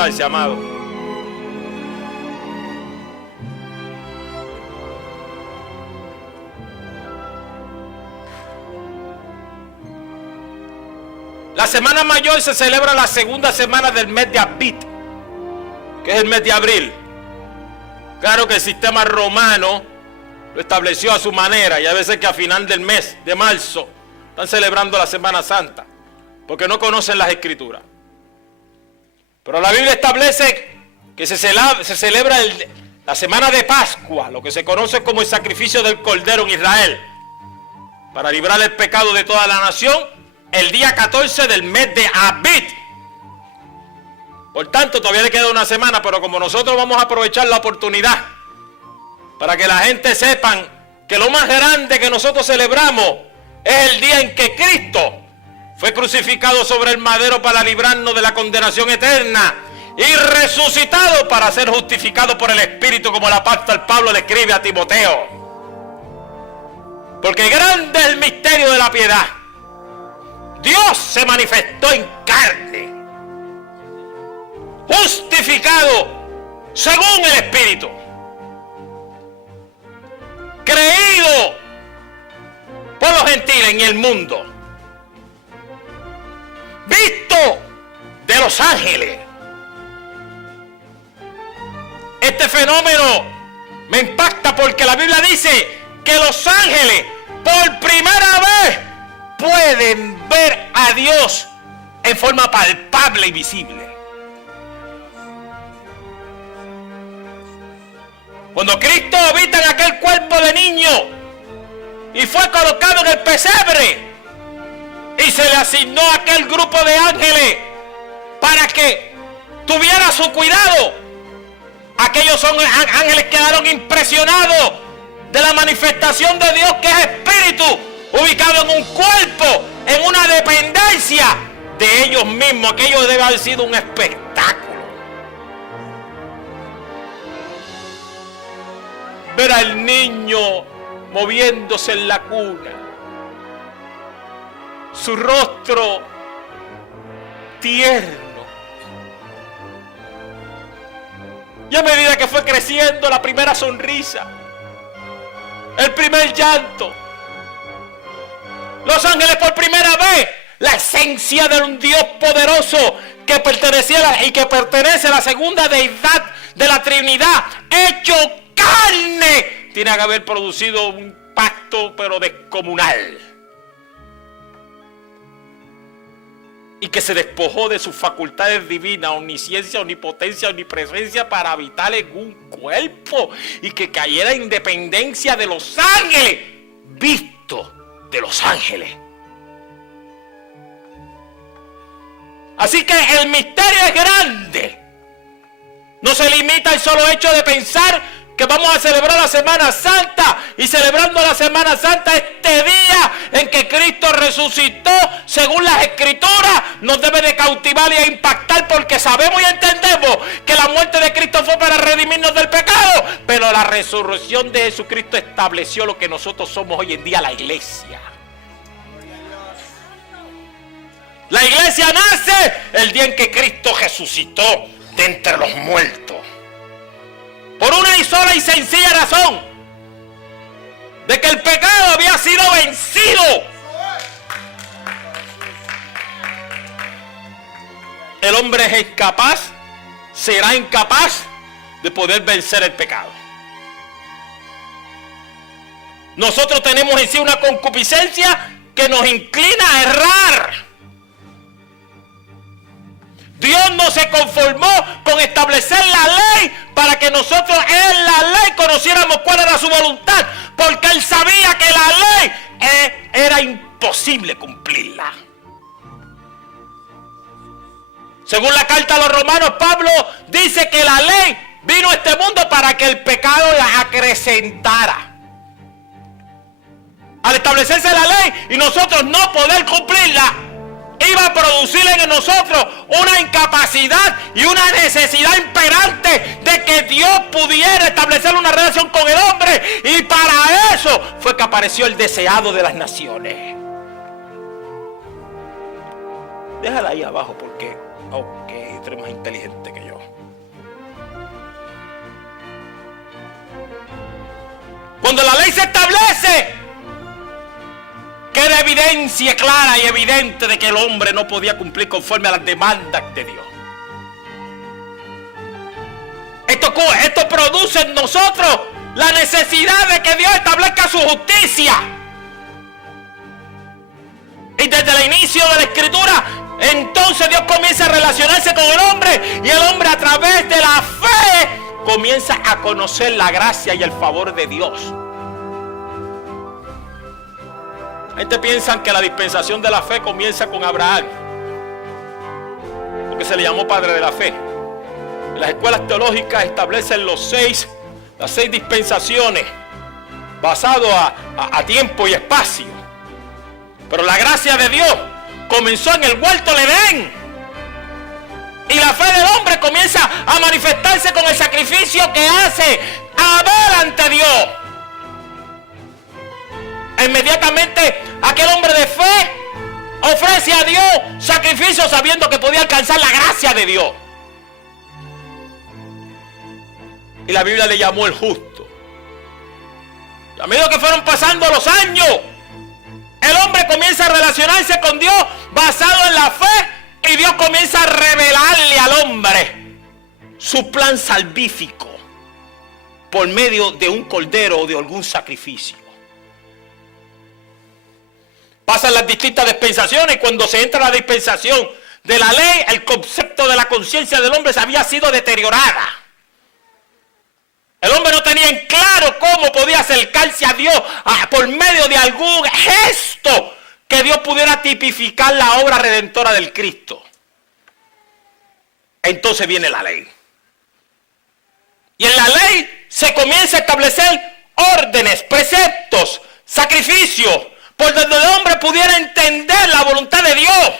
levantarse, amado. La Semana Mayor se celebra la segunda semana del mes de Abit, que es el mes de abril. Claro que el sistema romano lo estableció a su manera, y a veces que a final del mes de marzo están celebrando la Semana Santa, porque no conocen las Escrituras. Pero la Biblia establece que se celebra la semana de Pascua, lo que se conoce como el sacrificio del Cordero en Israel, para librar el pecado de toda la nación, el día 14 del mes de Abit. Por tanto, todavía le queda una semana, pero como nosotros vamos a aprovechar la oportunidad para que la gente sepan que lo más grande que nosotros celebramos es el día en que Cristo fue crucificado sobre el madero para librarnos de la condenación eterna y resucitado para ser justificado por el Espíritu, como el apóstol Pablo le escribe a Timoteo. Porque grande es el misterio de la piedad. Dios se manifestó en carne, justificado según el Espíritu, creído por los gentiles en el mundo, visto de los ángeles. Este fenómeno me impacta porque la Biblia dice que los ángeles por primera vez pueden ver a Dios en forma palpable y visible. Cuando Cristo habita en aquel cuerpo de niño y fue colocado en el pesebre y se le asignó a aquel grupo de ángeles para que tuviera su cuidado, aquellos ángeles quedaron impresionados de la manifestación de Dios, que es Espíritu, ubicado en un cuerpo, en una dependencia de ellos mismos. Aquello debe haber sido un espectáculo. Ver al niño moviéndose en la cuna, su rostro tierno, y a medida que fue creciendo, la primera sonrisa, el primer llanto, los ángeles por primera vez, la esencia de un Dios poderoso que pertenecía y que pertenece a la segunda deidad de la Trinidad, hecho carne, tiene que haber producido un impacto pero descomunal, y que se despojó de sus facultades divinas, omnisciencia, omnipotencia, omnipresencia, para habitar en un cuerpo, y que cayera en dependencia de los ángeles, visto de los ángeles. Así que el misterio es grande. No se limita al solo hecho de pensar que vamos a celebrar la Semana Santa, y celebrando la Semana Santa, este día en que Cristo resucitó según las Escrituras, nos debe de cautivar y de impactar, porque sabemos y entendemos que la muerte de Cristo fue para redimirnos del pecado, pero la resurrección de Jesucristo estableció lo que nosotros somos hoy en día, la iglesia. La iglesia nace el día en que Cristo resucitó de entre los muertos, por una y sola y sencilla razón, de que el pecado había sido vencido. El hombre es incapaz, será incapaz de poder vencer el pecado. Nosotros tenemos en sí una concupiscencia que nos inclina a errar. Dios no se conformó con establecer la ley para que nosotros en la ley conociéramos cuál era su voluntad, porque Él sabía que la ley era imposible cumplirla. Según la carta a los Romanos, Pablo dice que la ley vino a este mundo para que el pecado la acrecentara. Al establecerse la ley y nosotros no poder cumplirla, iba a producir en nosotros una incapacidad y una necesidad imperante de que Dios pudiera establecer una relación con el hombre, y para eso fue que apareció el deseado de las naciones. Déjala ahí abajo porque tú eres más inteligente que yo. Cuando la ley se establece, queda evidencia clara y evidente de que el hombre no podía cumplir conforme a las demandas de Dios. Esto produce en nosotros la necesidad de que Dios establezca su justicia. Y desde el inicio de la Escritura, entonces Dios comienza a relacionarse con el hombre, y el hombre, a través de la fe, comienza a conocer la gracia y el favor de Dios. Gente piensa que la dispensación de la fe comienza con Abraham, porque se le llamó padre de la fe. Las escuelas teológicas establecen las seis dispensaciones basado a tiempo y espacio. Pero la gracia de Dios comenzó en el huerto del Edén. Y la fe del hombre comienza a manifestarse con el sacrificio que hace Abel ante Dios. Inmediatamente aquel hombre de fe ofrece a Dios sacrificio sabiendo que podía alcanzar la gracia de Dios. Y la Biblia le llamó el justo. Y a medida que fueron pasando los años, el hombre comienza a relacionarse con Dios basado en la fe, y Dios comienza a revelarle al hombre su plan salvífico por medio de un cordero o de algún sacrificio. Pasan las distintas dispensaciones, y cuando se entra a la dispensación de la ley, el concepto de la conciencia del hombre se había sido deteriorada. El hombre no tenía en claro cómo podía acercarse a Dios por medio de algún gesto que Dios pudiera tipificar la obra redentora del Cristo. Entonces viene la ley. Y en la ley se comienza a establecer órdenes, preceptos, sacrificios, por donde el hombre pudiera entender la voluntad de Dios.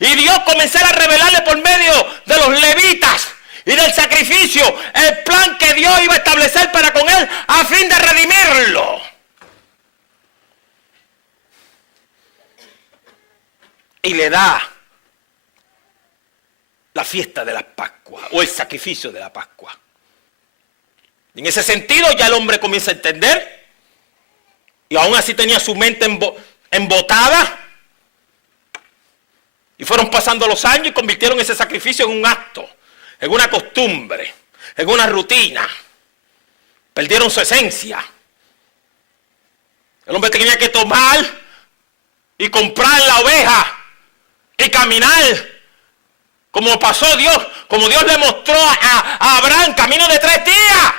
Y Dios comenzara a revelarle por medio de los levitas y del sacrificio el plan que Dios iba a establecer para con él a fin de redimirlo. Y le da la fiesta de la Pascua o el sacrificio de la Pascua. Y en ese sentido ya el hombre comienza a entender, y aún así tenía su mente embotada. Y fueron pasando los años y convirtieron ese sacrificio en un acto, en una costumbre, en una rutina. Perdieron su esencia. El hombre tenía que tomar y comprar la oveja y caminar como pasó Dios, como Dios le mostró a Abraham, camino de 3 días.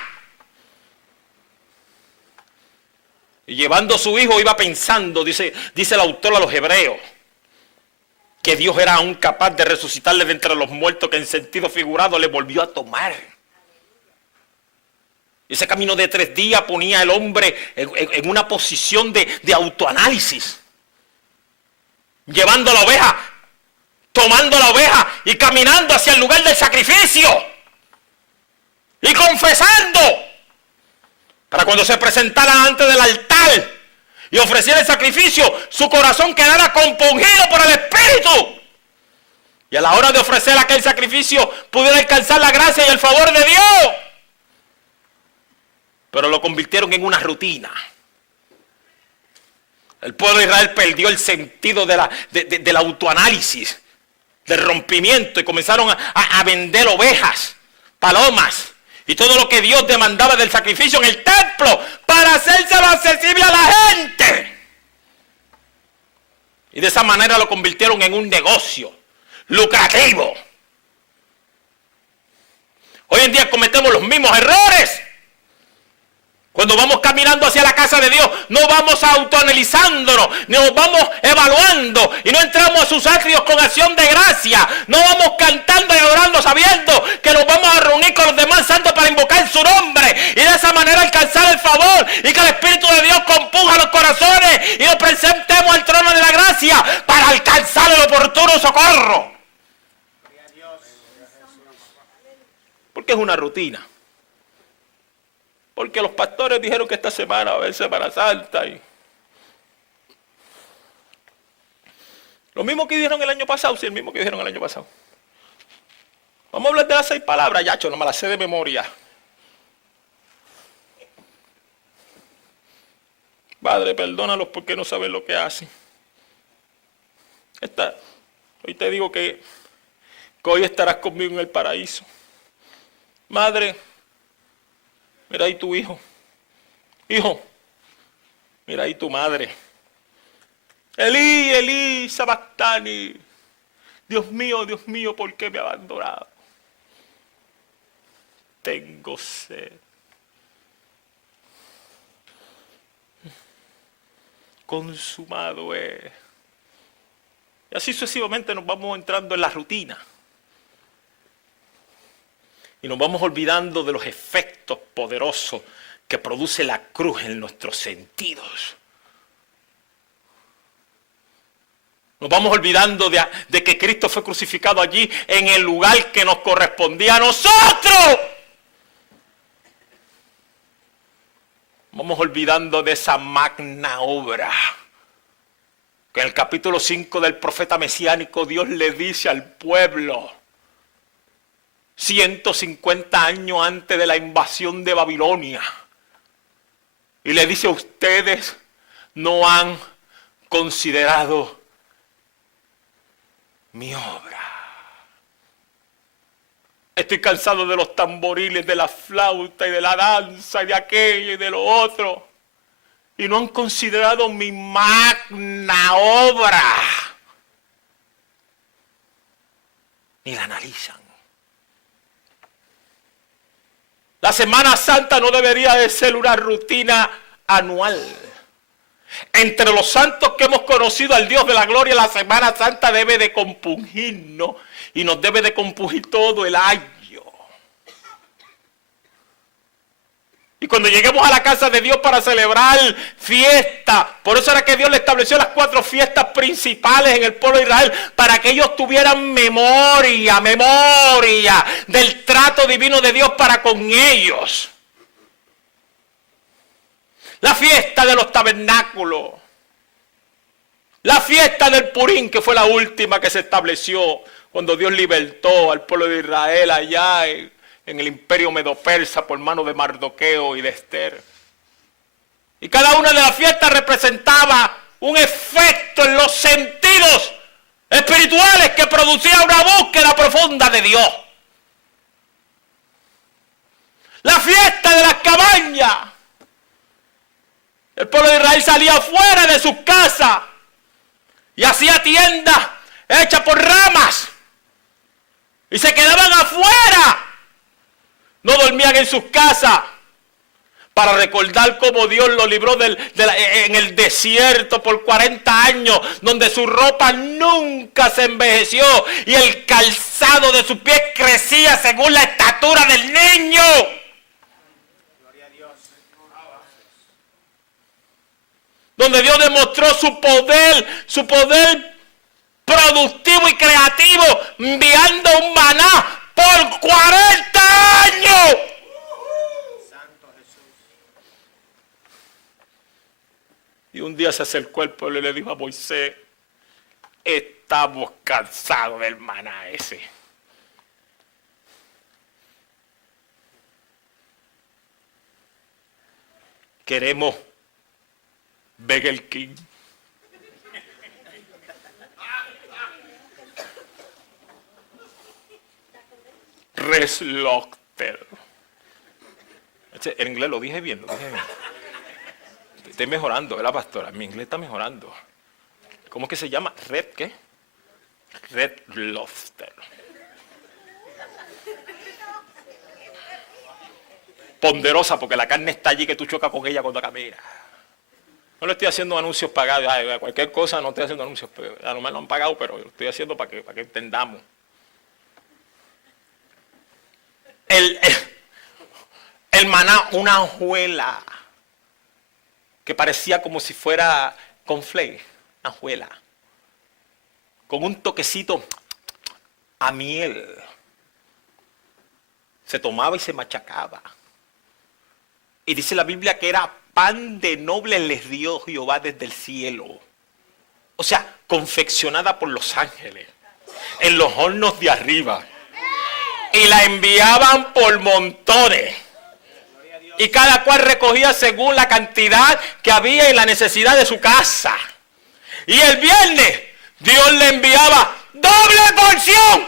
Y llevando a su hijo iba pensando, dice el autor a los Hebreos, que Dios era aún capaz de resucitarle de entre los muertos, que en sentido figurado le volvió a tomar. Ese camino de 3 días ponía al hombre en una posición de autoanálisis, llevando la oveja, tomando la oveja y caminando hacia el lugar del sacrificio y confesando, para cuando se presentara ante del altar y ofreciera el sacrificio, su corazón quedara compungido por el Espíritu, y a la hora de ofrecer aquel sacrificio pudiera alcanzar la gracia y el favor de Dios. Pero lo convirtieron en una rutina. El pueblo de Israel perdió el sentido del autoanálisis, del rompimiento, y comenzaron a vender ovejas, palomas y todo lo que Dios demandaba del sacrificio en el templo para hacérselo accesible a la gente. Y de esa manera lo convirtieron en un negocio lucrativo. Hoy en día cometemos los mismos errores. Cuando vamos caminando hacia la casa de Dios, no vamos autoanalizándonos, nos vamos evaluando y no entramos a sus atrios con acción de gracia. No vamos cantando y orando sabiendo que nos vamos a reunir con los demás santos para invocar su nombre y de esa manera alcanzar el favor y que el Espíritu de Dios compunja los corazones y nos presentemos al trono de la gracia para alcanzar el oportuno socorro. Porque es una rutina. Porque los pastores dijeron que esta semana va a haber Semana Santa. Y lo mismo que dijeron el año pasado, sí, el mismo que dijeron el año pasado. Vamos a hablar de las 6 palabras, yacho, no me las sé de memoria. Padre, perdónalos porque no saben lo que hacen. Hoy te digo que hoy estarás conmigo en el paraíso. Madre, mira ahí tu hijo. Hijo, mira ahí tu madre. Elí, Elí, sabactani. Dios mío, ¿por qué me ha abandonado? Tengo sed. Consumado es. Y así sucesivamente nos vamos entrando en la rutina. Y nos vamos olvidando de los efectos poderosos que produce la cruz en nuestros sentidos. Nos vamos olvidando de que Cristo fue crucificado allí en el lugar que nos correspondía a nosotros. Vamos olvidando de esa magna obra que en el capítulo 5 del profeta mesiánico Dios le dice al pueblo 150 años antes de la invasión de Babilonia. Y le dice: ustedes no han considerado mi obra. Estoy cansado de los tamboriles, de la flauta y de la danza y de aquello y de lo otro. Y no han considerado mi magna obra. Ni la analizan. La Semana Santa no debería de ser una rutina anual. Entre los santos que hemos conocido al Dios de la gloria, la Semana Santa debe de compungirnos y nos debe de compungir todo el año. Y cuando lleguemos a la casa de Dios para celebrar fiesta, por eso era que Dios le estableció las 4 fiestas principales en el pueblo de Israel, para que ellos tuvieran memoria del trato divino de Dios para con ellos. La fiesta de los tabernáculos, la fiesta del Purín, que fue la última que se estableció cuando Dios libertó al pueblo de Israel allá en el imperio medo-persa por mano de Mardoqueo y de Esther. Y cada una de las fiestas representaba un efecto en los sentidos espirituales que producía una búsqueda profunda de Dios. La fiesta de las cabañas. El pueblo de Israel salía fuera de sus casas y hacía tiendas hechas por ramas. Y se quedaban afuera. No dormían en sus casas para recordar cómo Dios los libró en el desierto por 40 años, donde su ropa nunca se envejeció y el calzado de sus pies crecía según la estatura del niño. Donde Dios demostró su poder productivo y creativo, enviando un maná por 40 años. Santo Jesús. Y un día se acercó el pueblo y le dijo a Moisés: estamos cansados del maná ese. Queremos Burger King. Reslochter. En inglés lo dije bien, Estoy mejorando, ¿verdad, pastora? Mi inglés está mejorando. ¿Cómo es que se llama? ¿Red qué? Red Lobster. Ponderosa, porque la carne está allí que tú chocas con ella cuando caminas. No le estoy haciendo anuncios pagados. Cualquier cosa no estoy haciendo anuncios. A lo mejor lo han pagado, pero lo estoy haciendo para que entendamos. El maná, una hojuela que parecía como si fuera conflé, una hojuela, con un toquecito a miel. Se tomaba y se machacaba. Y dice la Biblia que era pan de noble les dio Jehová desde el cielo. O sea, confeccionada por los ángeles, en los hornos de arriba. Y la enviaban por montones. Y cada cual recogía según la cantidad que había y la necesidad de su casa. Y el viernes Dios le enviaba doble porción.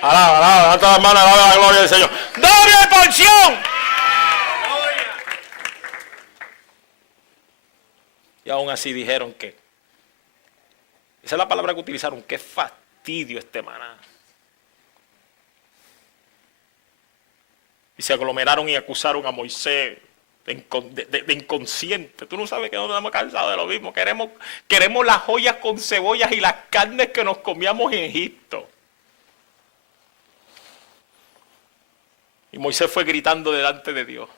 Alaba, alaba, la mano, alaba la gloria del Señor. ¡Doble porción! Y aún así dijeron que, esa es la palabra que utilizaron, qué fastidio este maná. Y se aglomeraron y acusaron a Moisés de inconsciente. Tú no sabes que no estamos cansados de lo mismo. Queremos las joyas con cebollas y las carnes que nos comíamos en Egipto. Y Moisés fue gritando delante de Dios.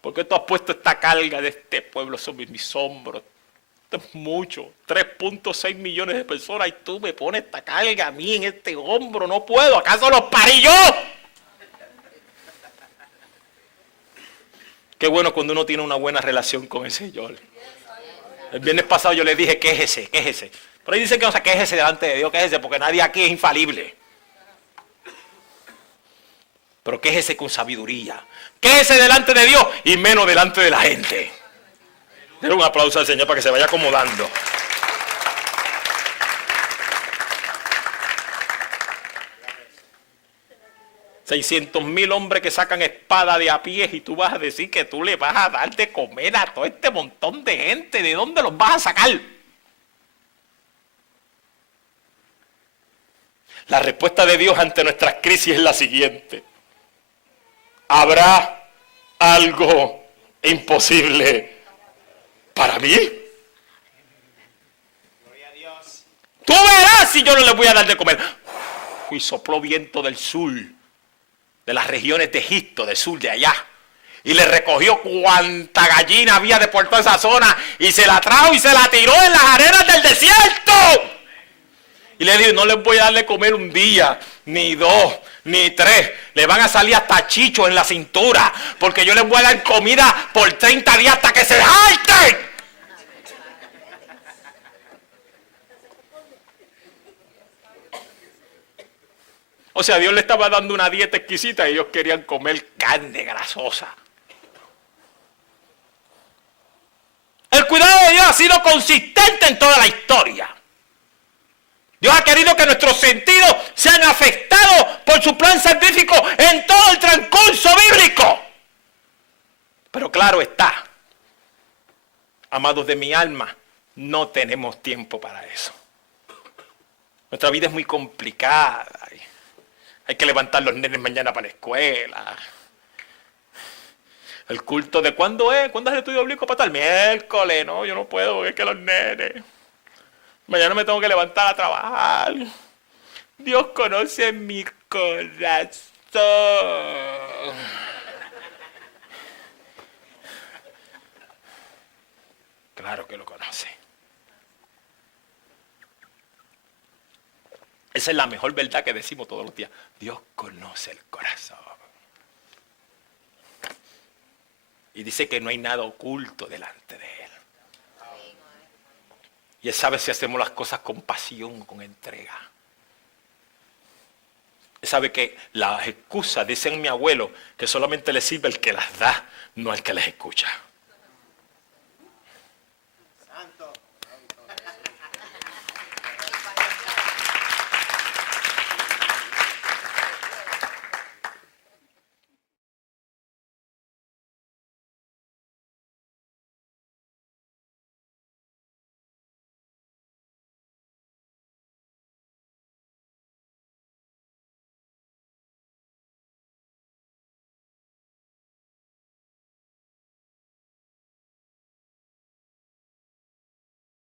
¿Por qué tú has puesto esta carga de este pueblo sobre mis hombros? Esto es mucho. 3.6 millones de personas y tú me pones esta carga a mí en este hombro. No puedo. ¿Acaso los parí yo? Qué bueno cuando uno tiene una buena relación con el Señor. El viernes pasado yo le dije, quéjese. Pero ahí dicen que no se quéjese delante de Dios, quéjese porque nadie aquí es infalible. Pero quéjese con sabiduría. Quéjese delante de Dios y menos delante de la gente. Denle un aplauso al Señor para que se vaya acomodando. $600,000 hombres que sacan espada de a pie y tú vas a decir que tú le vas a dar de comer a todo este montón de gente. ¿De dónde los vas a sacar? La respuesta de Dios ante nuestras crisis es la siguiente. ¿Habrá algo imposible para mí? Gloria a Dios. Tú verás si yo no le voy a dar de comer. Y sopló viento del sur, de las regiones de Egipto, del sur de allá. Y le recogió cuanta gallina había de por toda esa zona. Y se la trajo y se la tiró en las arenas del desierto. Y le dijo, no les voy a dar de comer un día, ni 2, ni 3. Le van a salir hasta chichos en la cintura. Porque yo les voy a dar comida por 30 días hasta que se harten. O sea, Dios le estaba dando una dieta exquisita y ellos querían comer carne grasosa. El cuidado de Dios ha sido consistente en toda la historia. Dios ha querido que nuestros sentidos sean afectados por su plan salvífico en todo el transcurso bíblico. Pero claro está, amados de mi alma, no tenemos tiempo para eso. Nuestra vida es muy complicada. Hay que levantar los nenes mañana para la escuela. El culto de ¿cuándo es? ¿Cuándo es el estudio bíblico para tal? Miércoles, no, yo no puedo, porque es que los nenes. Mañana me tengo que levantar a trabajar. Dios conoce mi corazón. Claro que lo conoce. Esa es la mejor verdad que decimos todos los días. Dios conoce el corazón. Y dice que no hay nada oculto delante de Él. Y Él sabe si hacemos las cosas con pasión, con entrega. Él sabe que las excusas, dicen mi abuelo, que solamente le sirve el que las da, no el que les escucha.